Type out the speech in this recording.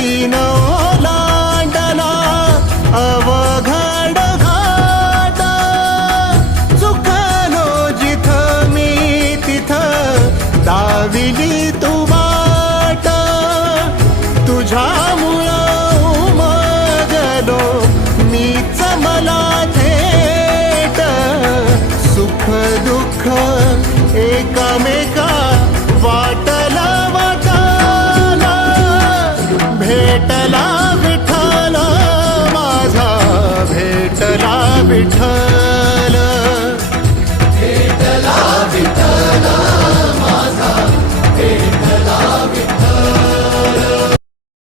तीन ओलांडला अवघड घाट, चुकलो जिथं मी तिथं दाविली तू वाट, तुझ्यामुळं उमगलो मीच मला थेट, सुख दुःख एकमेका वाटला वाटाला, भेटला विठ्ठल माझा, भेटला विठ्ठल.